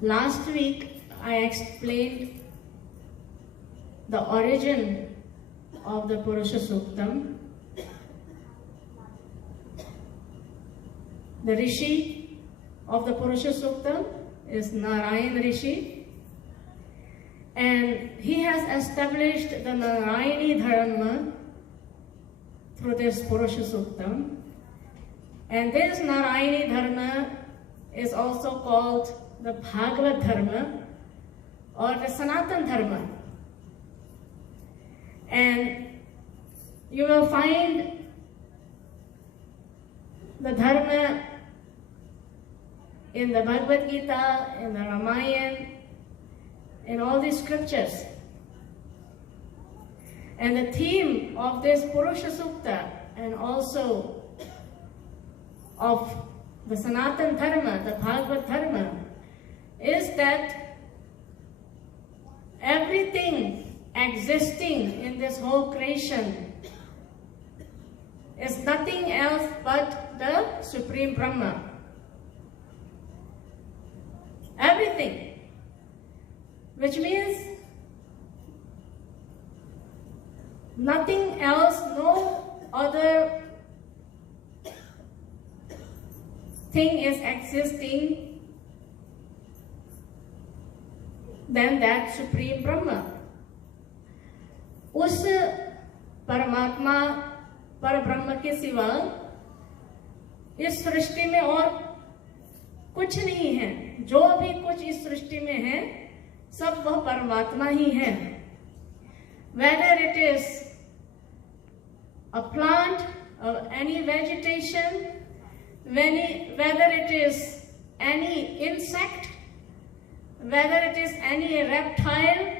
Last week I explained the origin of the Purusha Suktam. The Rishi of the Purusha Suktam is Narayan Rishi, and he has established the Narayani Dharma through this Purusha Suktam. And this Narayani Dharma is also called the Bhagavad Dharma or the Sanatan Dharma. And you will find the Dharma in the Bhagavad Gita, in the Ramayana, in all these scriptures. And the theme of this Purusha Sukta and also of the Sanatan Dharma, the Bhagavad Dharma, is that everything existing in this whole creation is nothing else but the Supreme Brahma. Everything. Which means nothing else, no other thing is existing than that Supreme Brahma. उस परमात्मा पर ब्रह्म के सिवा इस सृष्टि में और कुछ नहीं है. जो भी कुछ इस सृष्टि में है सब वह परमात्मा ही है. Whether it is a plant or any vegetation, whether it is any insect, whether it is any reptile,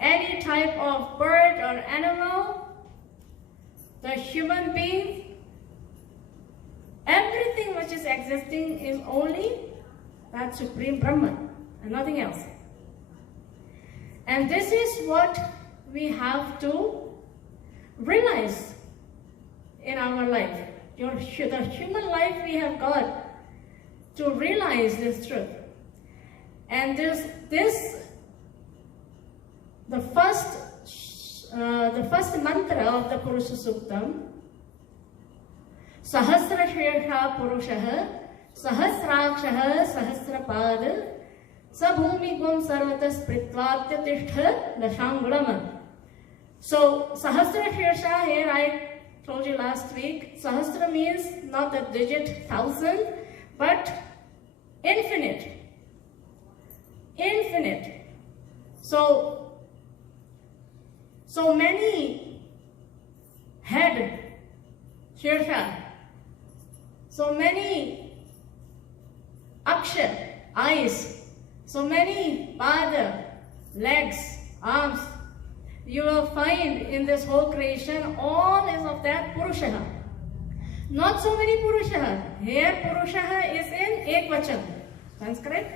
any type of bird or animal, the human being, everything which is existing is only that Supreme Brahman and nothing else. And this is what we have to realize in our life. The human life we have got to realize this truth. And the first mantra of the Purusha Suktam, Sahasra Shirha Purushaha, Sahasrakshaha Sahasrapad, Sabhumi Gum Sarvatas Pritvatya Tishtha Dashangulama. So, Sahasra Shirsha, here I told you last week, Sahasra means not the digit 1000, but infinite. Infinite. So many head, Shirsha, so many aksha, eyes, so many pada, legs, arms, you will find in this whole creation, all is of that Purusha. Not so many Purusha. Here Purusha is in Ekvachan. Sanskrit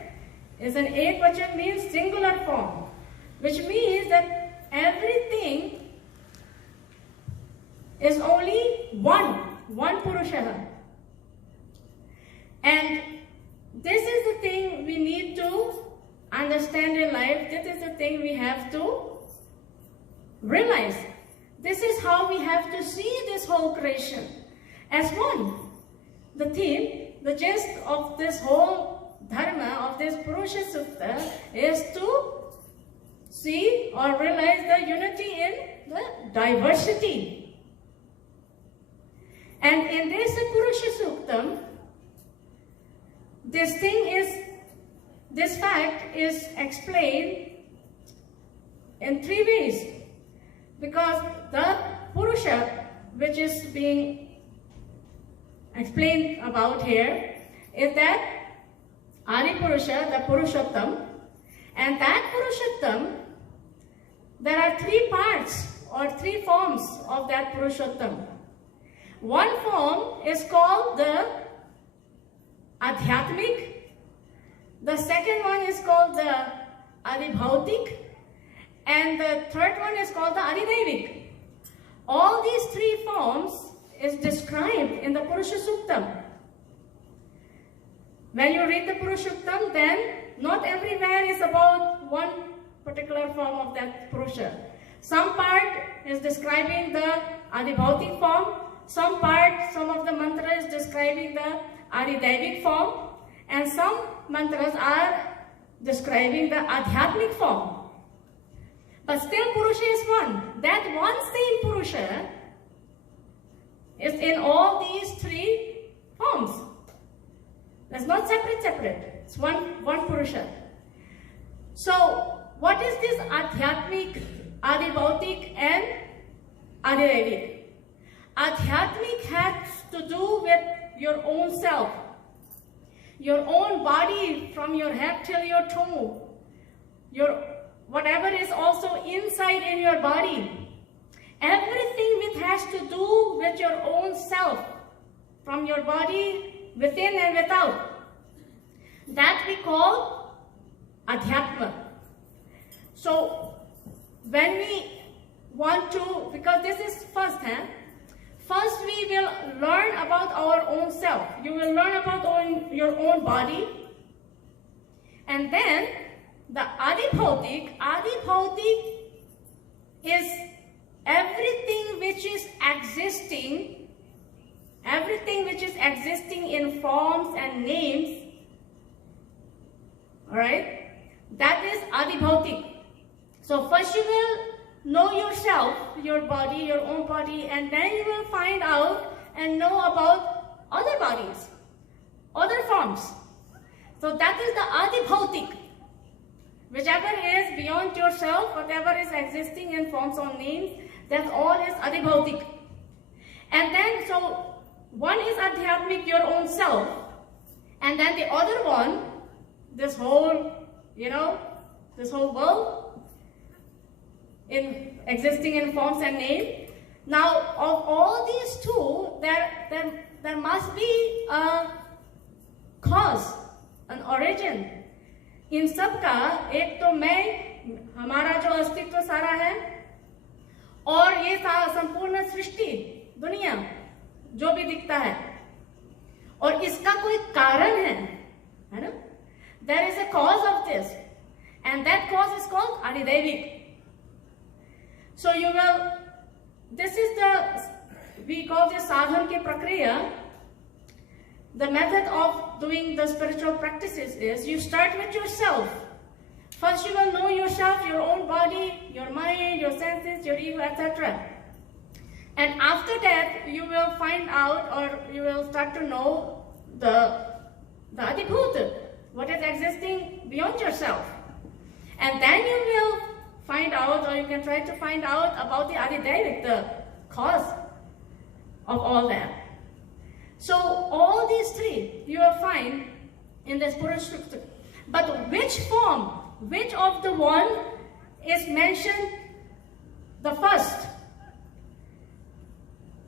is an Ekvachan, means singular form, which means that everything is only one Purusha. And this is the thing we need to understand in life. This is the thing we have to realize. This is how we have to see this whole creation as one. The theme, the gist of this whole dharma, of this Purusha Sukta, is to see or realize the unity in the diversity. And in this Purusha Suktam, this fact is explained in three ways. Because the Purusha, which is being explained about here, is that Adi Purusha, the Purushottam, and that Purushottam, there are three parts or three forms of that Purushottam. One form is called the Adhyatmik, the second one is called the Adibhautik, and the third one is called the Adidevik. All these three forms is described in the Purusha Suktam. when you read the Purusha Suktam, then not everywhere is about one particular form of that Purusha. Some part is describing the Adibhautik form, some of the mantra is describing the Adidevik form, and some mantras are describing the Adhyatmic form. But still Purusha is one. That one same Purusha is in all these three forms. That's not separate. It's one Purusha. So what is this Adhyatmic, Adibhautik and Adidevik? Adhyatmic has to do with your own self, your own body from your head till your toe, your whatever is also inside in your body. Everything which has to do with your own self, from your body, within and without, that we call Adhyatma. So when we want to, because this is first, first we will learn about our own self. You will learn about your own body, and then the Adibhautik is everything which is existing in forms and names. Alright? That is Adibhautik. So first you will know yourself, your body, your own body, and then you will find out and know about other bodies, other forms. So that is the Adibhautik. Whichever is beyond yourself, whatever is existing in forms or names, that all is Adibhautik. And then, so one is Adhyatmic, your own self, and then the other one, this whole, this whole world, existing in forms and names. Now, of all these two, there must be a cause, an origin. इन सब का एक तो मैं, हमारा जो अस्तित्व सारा है, और ये संपूर्ण सृष्टि, दुनिया, जो भी दिखता है, और इसका कोई कारण है ना? There is a cause of this, and that cause is called Adidevik. So you will, this is we call this sadhan ki prakriya. The method of doing the spiritual practices is you start with yourself. First you will know yourself, your own body, your mind, your senses, your ego, etc. And after that you will find out, or you will start to know the Adibhut, what is existing beyond yourself. And then you will find out, or you can try to find out about the Adidevik, the cause of all that. So all these three you will find in this Purusha Suktam. But which form, which of the one is mentioned the first?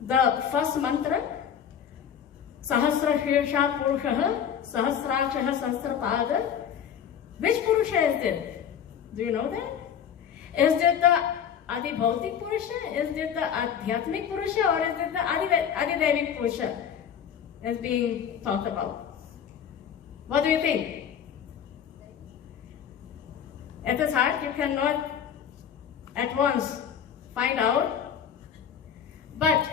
The first mantra, Sahasra Shirsha Purusha, Sahasraksha Sahasrapada. Which Purusha is this? Do you know that? Is it the Adibhautik Purusha? Is it the Adhyatmic Purusha? Or is it the Adidevik Purusha is being talked about? What do you think? It is hard, you cannot at once find out. But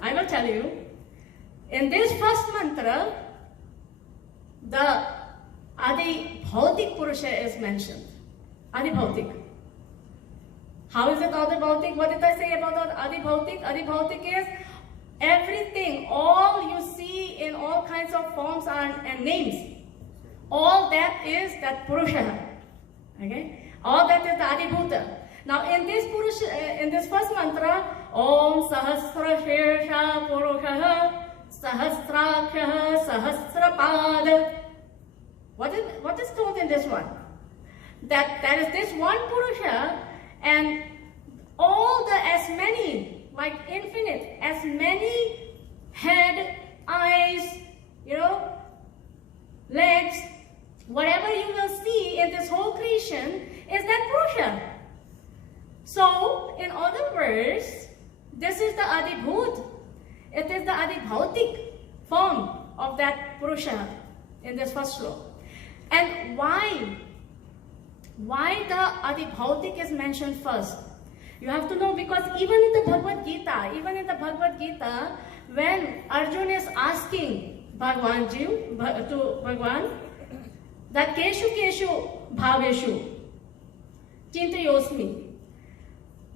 I will tell you, in this first mantra, the Adibhautik Purusha is mentioned. Adibhautik. How is it Adibhautik? What did I say about Adibhautik? Adibhautik is everything, all you see in all kinds of forms and names. All that is that Purusha. Okay? All that is the Adibhuta. Now in this Purusha, in this first mantra, Om Sahasra Shirsha Purusha Sahasraksha Sahasrapada. What is told in this one? That is this one Purusha, and all the as many, like infinite, as many head, eyes, legs, whatever you will see in this whole creation is that Purusha. So, in other words, this is the Adibhut. It is the Adibhautik form of that Purusha. in this first sloka. And why the Adibhautik is mentioned first? You have to know, because even in the Bhagavad Gita, when Arjun is asking Bhagwan that Keshu Bhaveshu Chintayosmi,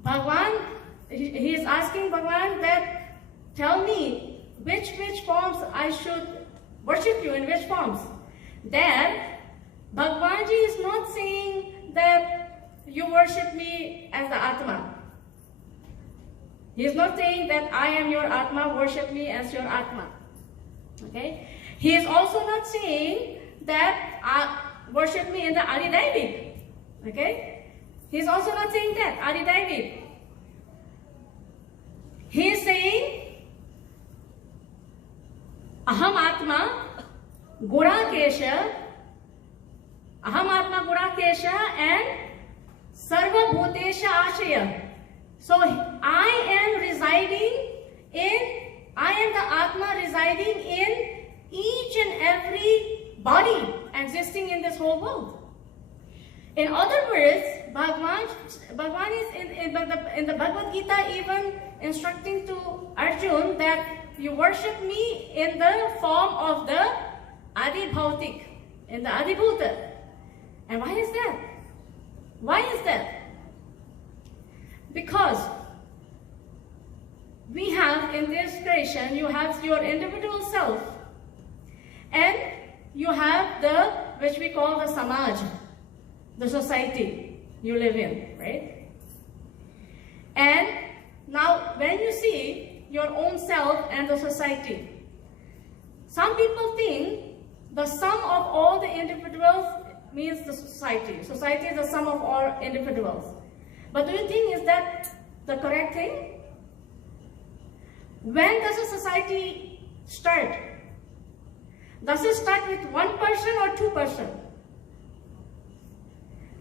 Bhagwan, he is asking Bhagwan that tell me which forms I should worship you, in which forms. There, Bhagwanji is not saying that you worship me as the Atma. He is not saying that I am your Atma, worship me as your Atma. Okay? He is also not saying that worship me in the Adidaivic. Okay? He is also not saying that, Adidaivic. He is saying Aham Atma Gurakesha, and Sarva Bhutesha Ashaya. So I am the Atma residing in each and every body existing in this whole world. In other words, Bhagwan is in the Bhagavad Gita even instructing to Arjun that you worship me in the form of the Adibhautik, in the Adibhuta. And why is that? Why is that? Because we have in this creation, you have your individual self, and you have the, which we call the Samaj, the society you live in, right? And now when you see your own self and the society, some people think the sum of all the individuals means the society. Society is the sum of all individuals. But do you think is that the correct thing? When does a society start? Does it start with one person or two person?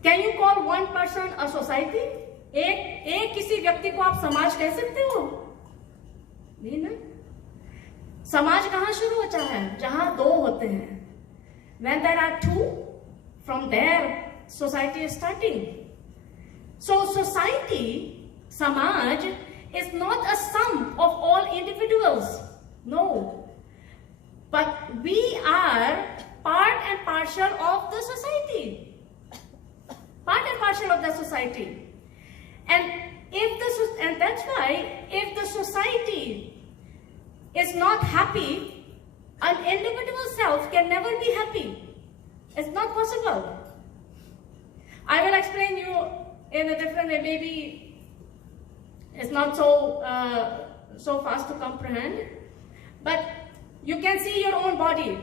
Can you call one person a society? एक किसी व्यक्ति को आप समाज कह सकते हो? नहीं ना? समाज कहाँ शुरू होता है? जहाँ दो होते हैं. When there are two, from there society is starting. So society, Samaj, is not a sum of all individuals. No. But we are part and parcel of the society. Part and parcel of the society. And that's why if the society is not happy, an individual self can never be happy. It's not possible. I will explain you in a different way. Maybe it's not so fast to comprehend. But you can see your own body.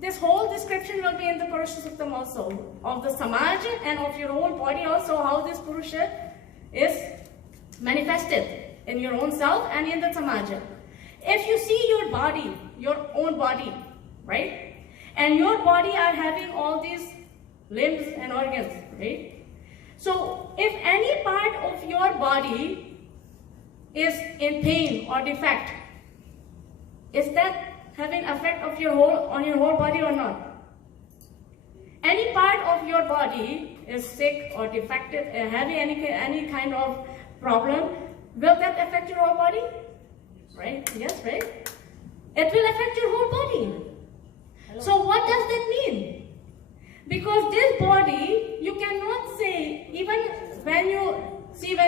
This whole description will be in the Purusha Suktam also, of the Samaj and of your whole body also, how this Purusha is manifested in your own self and in the Samaj. If you see your body, your own body, right? And your body are having all these limbs and organs, right? So if any part of your body is in pain or defect, is that having effect of on your whole body or not? Any part of your body is sick or defective, having any kind of problem, will that affect your whole body? Right? Yes, right? It will affect your whole body. So what does that mean? Because this body, you cannot say, even when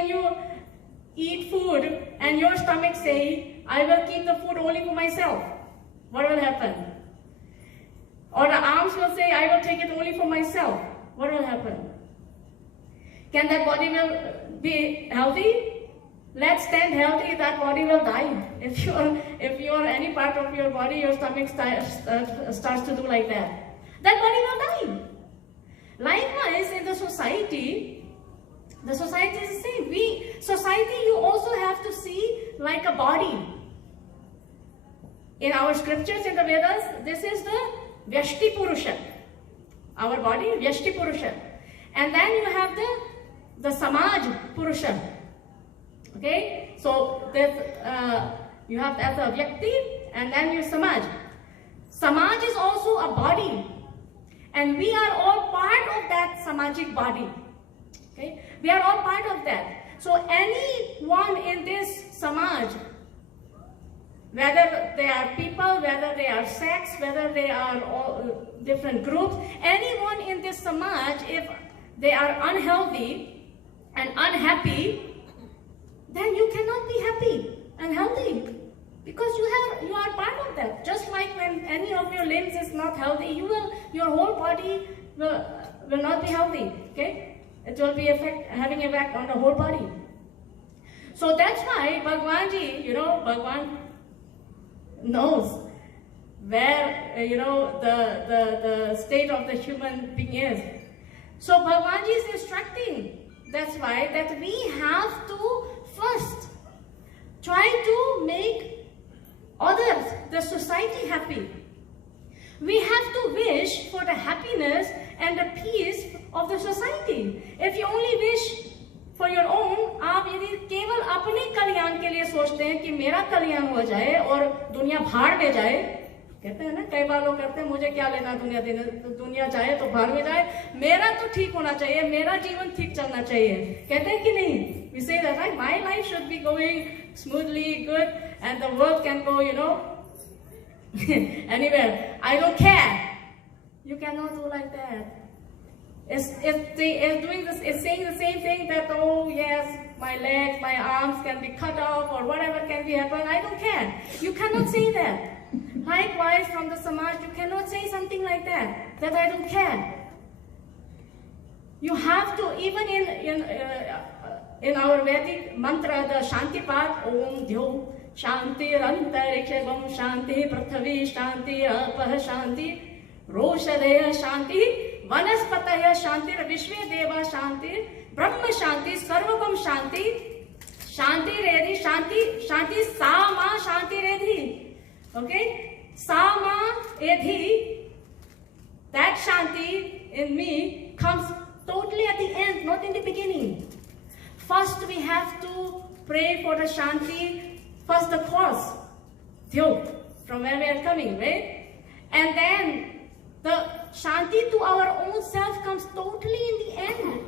you eat food and your stomach say, I will keep the food only for myself, what will happen? Or the arms will say, I will take it only for myself, what will happen? Can that body will be healthy? Let's stand healthy, that body will die. If you are any part of your body, your stomach starts to do like that, that body will die. Likewise, in the society is the same. Society, you also have to see like a body. In our scriptures, in the Vedas, this is the Vyashti Purusha. Our body, Vyashti Purusha. And then you have the Samaj Purusha. Okay? So you have as a Vyakti and then your Samaj. Samaj is also a body. And we are all part of that samajik body. Okay? We are all part of that. So anyone in this samaj, whether they are people, whether they are sects, whether they are all different groups, anyone in this samaj, if they are unhealthy and unhappy, then you cannot be happy and healthy. Because you are part of that. Just like when any of your limbs is not healthy, your whole body will not be healthy. Okay? It will be having effect on the whole body. So that's why Bhagwanji, Bhagwan knows where the state of the human being is. So Bhagwanji is instructing. That's why that we have to first try to make others, the society, happy. We have to wish for the happiness and the peace of the society. If you only wish for your own, आप यदि केवल अपने कल्याण के लिए सोचते हैं कि मेरा कल्याण हो जाए और दुनिया भाड़ में जाए, कहते हैं ना, कई बार लोग कहते हैं मुझे क्या लेना दुनिया देने, दुनिया चाहे तो भाड़ में जाए, मेरा तो ठीक होना चाहिए, मेरा जीवन ठीक चलना चाहिए, कहते हैं कि नहीं? We say that, right? My life should be going smoothly, good, and the world can go, anywhere. I don't care. You cannot do like that. It's saying the same thing that, oh yes, my legs, my arms can be cut off or whatever can be happen. I don't care. You cannot say that. Likewise, from the Samaj, you cannot say something like that I don't care. You have to, even in our Vedic mantra, the Shanti part, Om Dhyo Shanti Antariksham Shanti Prathavi Shanti Apah Shanti Roshadaya Shanti Vanaspataya Shanti Vishwe Deva Shanti Brahma Shanti Sarvagam Shanti Shanti Redhi Shanti Sama Shanti Redhi. Okay? Sama Edhi, that Shanti in me comes totally at the end, not in the beginning. First we have to pray for the Shanti, first the cause, Dhyo, from where we are coming, right? And then the Shanti to our own self comes totally in the end.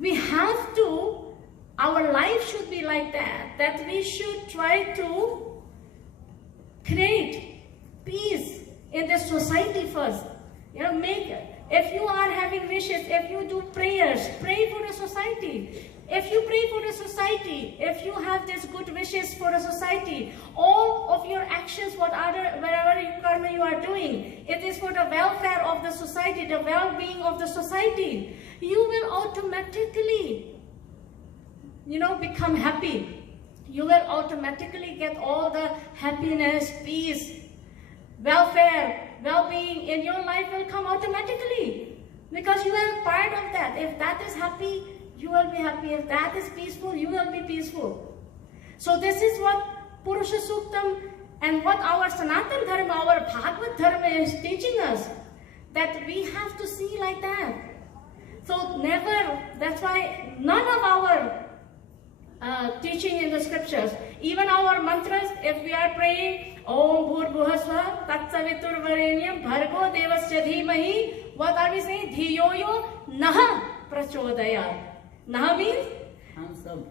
We have to, our life should be like that we should try to create peace in the society first. If you are having wishes, if you do prayers, pray for the society. If you pray for the society, if you have these good wishes for the society, all of your actions, wherever karma you are doing, it is for the welfare of the society, the well-being of the society. You will automatically, become happy. You will automatically get all the happiness, peace, welfare, well-being in your life will come automatically. Because you are part of that. If that is happy, you will be happy. If that is peaceful, you will be peaceful. So this is what Purusha Suktam and what our Sanatan Dharma, our Bhagavad Dharma is teaching us. That we have to see like that. So never, that's why none of our teaching in the scriptures, even our mantras, if we are praying, Om Bhurbuhasva Tatsavitur Varenyam Bhargo Devasya Dhimahi, what are we saying? Dhiyoyo Naha Prachodaya. Naha means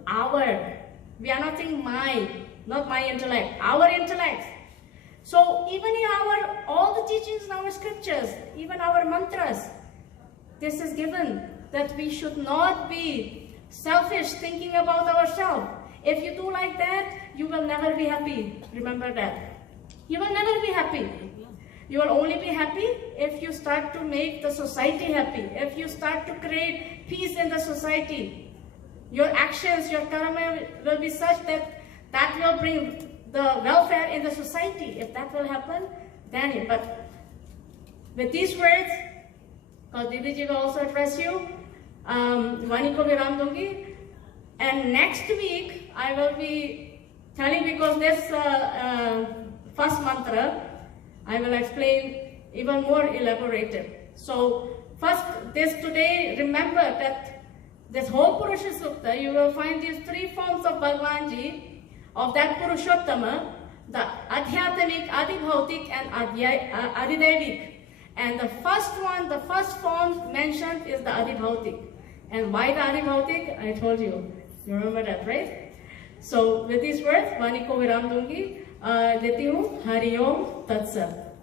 our. We are not saying my, not my intellect, our intellect. So even in all the teachings in our scriptures, even our mantras, this is given that we should not be selfish, thinking about ourselves. If you do like that, you will never be happy. Remember that. You will never be happy. You will only be happy if you start to make the society happy. If you start to create peace in the society. Your actions, your karma will be such that will bring the welfare in the society. If that will happen, then it. But with these words, because Didi will also address you, Vani ko viram dungi, and next week I will be telling, because this first mantra I will explain even more elaborated. So first, today remember that this whole Purusha Sukta, you will find these three forms of Bhagwanji, of that Purushottama, the Adhyatmik, Adibhautik and Adidevik. And the first form mentioned is the Adibhautik. And why the Adibhautik? I told you. You remember that, right? So with these words, वाणी को विराम दूंगी. लेती हूँ. हरि ओम तत्सत.